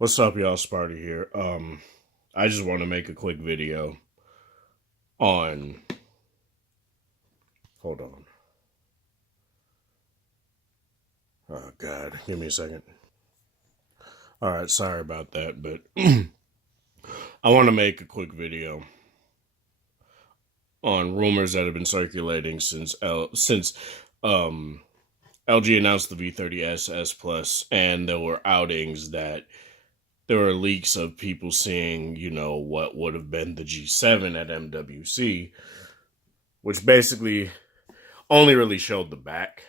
What's up, y'all? Sparty here. I just want to make a quick video on. Hold on. Oh God, give me a second. All right, sorry about that, but I want to make a quick video on rumors that have been circulating since LG announced the V30s S Plus, and there were outings that there were leaks of people seeing, what would have been the G7 at MWC, which basically only really showed the back.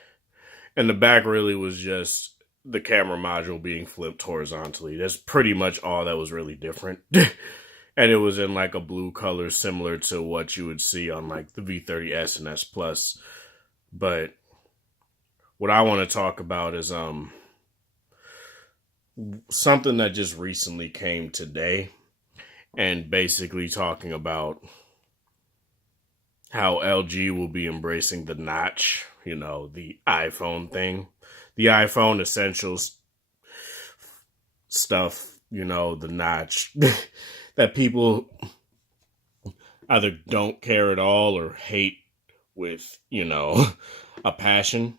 And the back really was just the camera module being flipped horizontally. That's pretty much all that was really different. And it was in like a blue color similar to what you would see on like the V30s and S Plus. But what I want to talk about is something that just recently came today, and basically talking about how LG will be embracing the notch, the iPhone thing, the iPhone essentials stuff, the notch that people either don't care at all or hate with, a passion.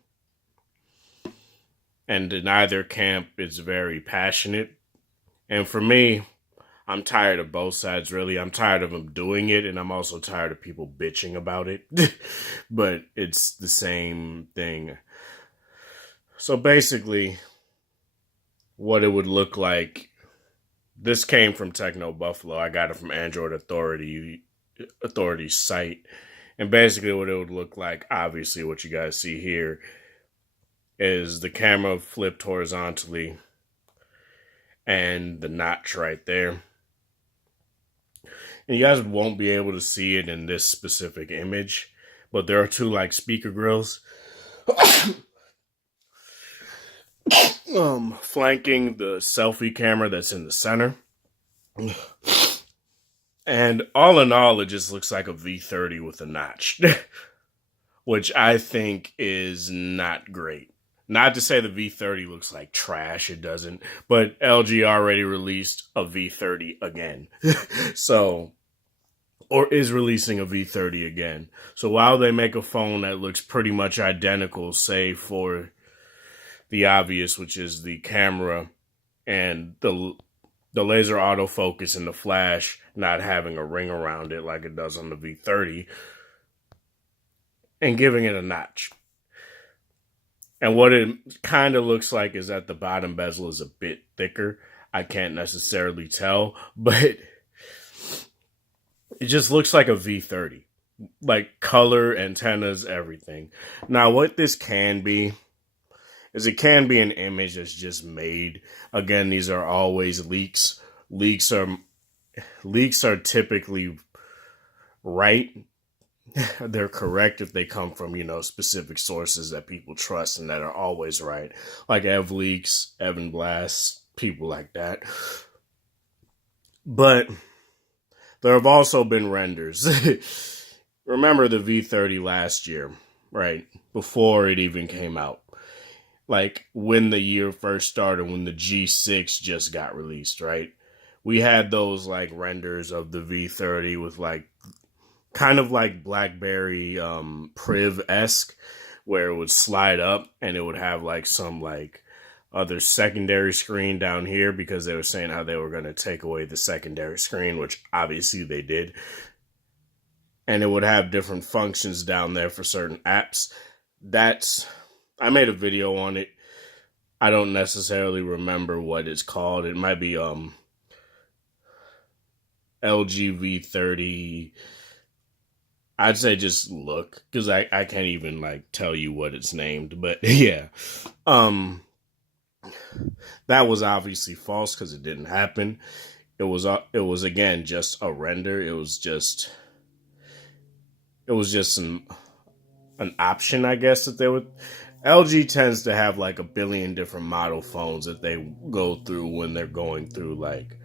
And in either camp, it's very passionate. And for me, I'm tired of both sides, really. I'm tired of them doing it, and I'm also tired of people bitching about it. But it's the same thing. So basically, what it would look like, this came from Techno Buffalo. I got it from Android Authority's site. And basically what it would look like, obviously what you guys see here, is the camera flipped horizontally and the notch right there. And you guys won't be able to see it in this specific image, but there are two like speaker grills flanking the selfie camera that's in the center. And all in all, it just looks like a V30 with a notch, which I think is not great. Not to say the V30 looks like trash, it doesn't, but LG already released a V30 again. Or is releasing a V30 again. So while they make a phone that looks pretty much identical, save for the obvious, which is the camera and the laser autofocus and the flash not having a ring around it like it does on the V30, and giving it a notch. And what it kind of looks like is that the bottom bezel is a bit thicker. I can't necessarily tell, but it just looks like a V30. Like color, antennas, everything. Now, what this can be is it can be an image that's just made. Again, these are always leaks. Leaks are typically right. They're correct if they come from, specific sources that people trust and that are always right. Like EvLeaks, Evan Blast, people like that. But there have also been renders. Remember the V30 last year, right? Before it even came out. Like when the year first started, when the G6 just got released, right? We had those like renders of the V30 with like kind of like BlackBerry Priv-esque, where it would slide up and it would have like some like other secondary screen down here, because they were saying how they were going to take away the secondary screen, which obviously they did. And it would have different functions down there for certain apps. I made a video on it. I don't necessarily remember what it's called. It might be LG V30. I'd say just look, because I can't even like tell you what it's named, but yeah. That was obviously false because it didn't happen. It was again just a render. It was just an option, I guess, that they would. LG tends to have like a billion different model phones that they go through when they're going through like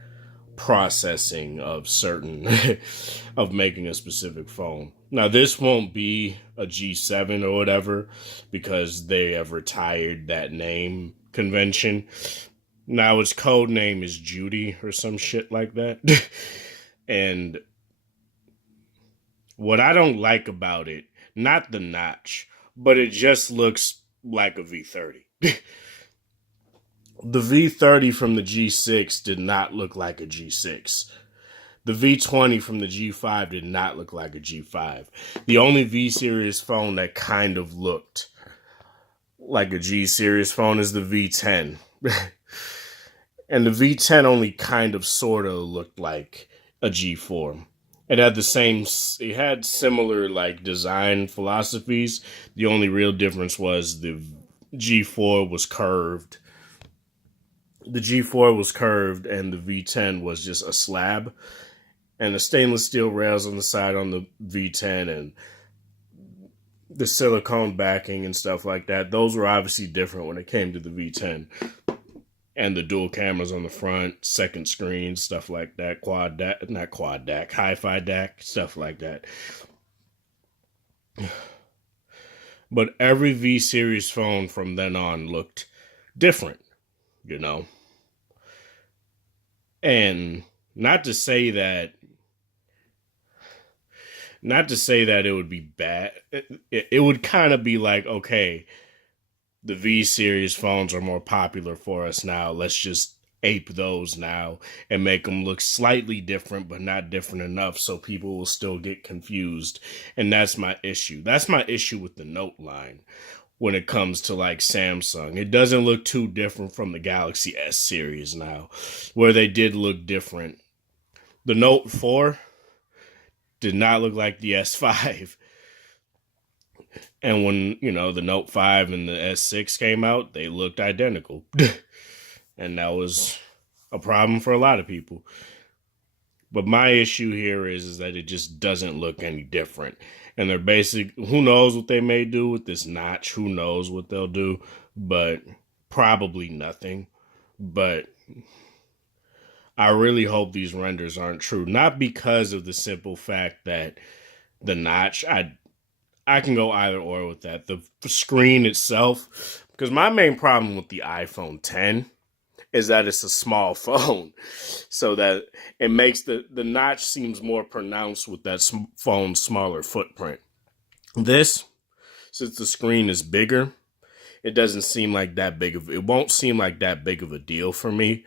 processing of certain of making a specific phone. Now this won't be a G7 or whatever, because they have retired that name convention. Now its code name is Judy or some shit like that. And what I don't like about it, not the notch, but it just looks like a V30. The V30 from the G6 did not look like a G6. The V20 from the G5 did not look like a G5. The only V series phone that kind of looked like a G series phone is the V10. And the V10 only kind of sort of looked like a G4. It had similar like design philosophies. The only real difference was the G4 was curved. The G4 was curved and the V10 was just a slab. And the stainless steel rails on the side on the V10 and the silicone backing and stuff like that, those were obviously different when it came to the V10. And the dual cameras on the front, second screen, stuff like that, not quad DAC, hi-fi DAC, stuff like that. But every V series phone from then on looked different, you know? And not to say that it would be bad. It would kind of be like, okay, the V series phones are more popular for us now. Let's just ape those now and make them look slightly different, but not different enough so people will still get confused. And that's my issue. That's my issue with the Note line when it comes to like Samsung. It doesn't look too different from the Galaxy S series now, where they did look different. The Note 4 did not look like the S5. And when, the Note 5 and the S6 came out, they looked identical. And that was a problem for a lot of people. But my issue here is that it just doesn't look any different. And they're who knows what they may do with this notch? Who knows what they'll do? But probably nothing. But I really hope these renders aren't true. Not because of the simple fact that the notch, I can go either or with that. The screen itself, because my main problem with the iPhone 10 is that it's a small phone, so that it makes the notch seems more pronounced with that phone's smaller footprint. This, since the screen is bigger, it doesn't seem like that big of, it won't seem like that big of a deal for me.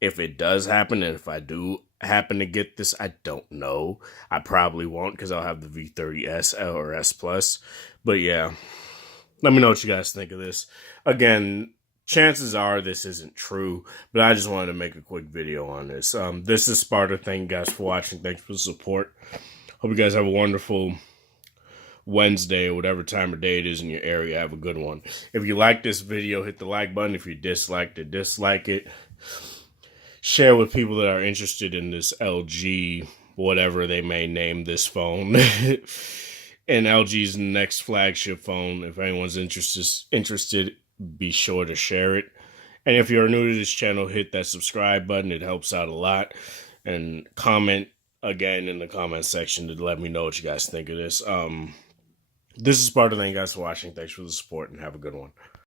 If it does happen, and if I do happen to get this, I don't know. I probably won't because I'll have the V30S or S Plus. But yeah, let me know what you guys think of this. Again, chances are this isn't true, but I just wanted to make a quick video on this. This is Sparta. Thank you guys for watching. Thanks for the support. Hope you guys have a wonderful Wednesday or whatever time of day it is in your area. Have a good one. If you like this video, hit the like button. If you disliked it, dislike it. Share with people that are interested in this LG, whatever they may name this phone. And LG's next flagship phone. If anyone's interested, be sure to share it. And if you're new to this channel, hit that subscribe button. It helps out a lot. And comment again in the comment section to let me know what you guys think of this. This is Sparta. Thank you guys for watching. Thanks for the support and have a good one.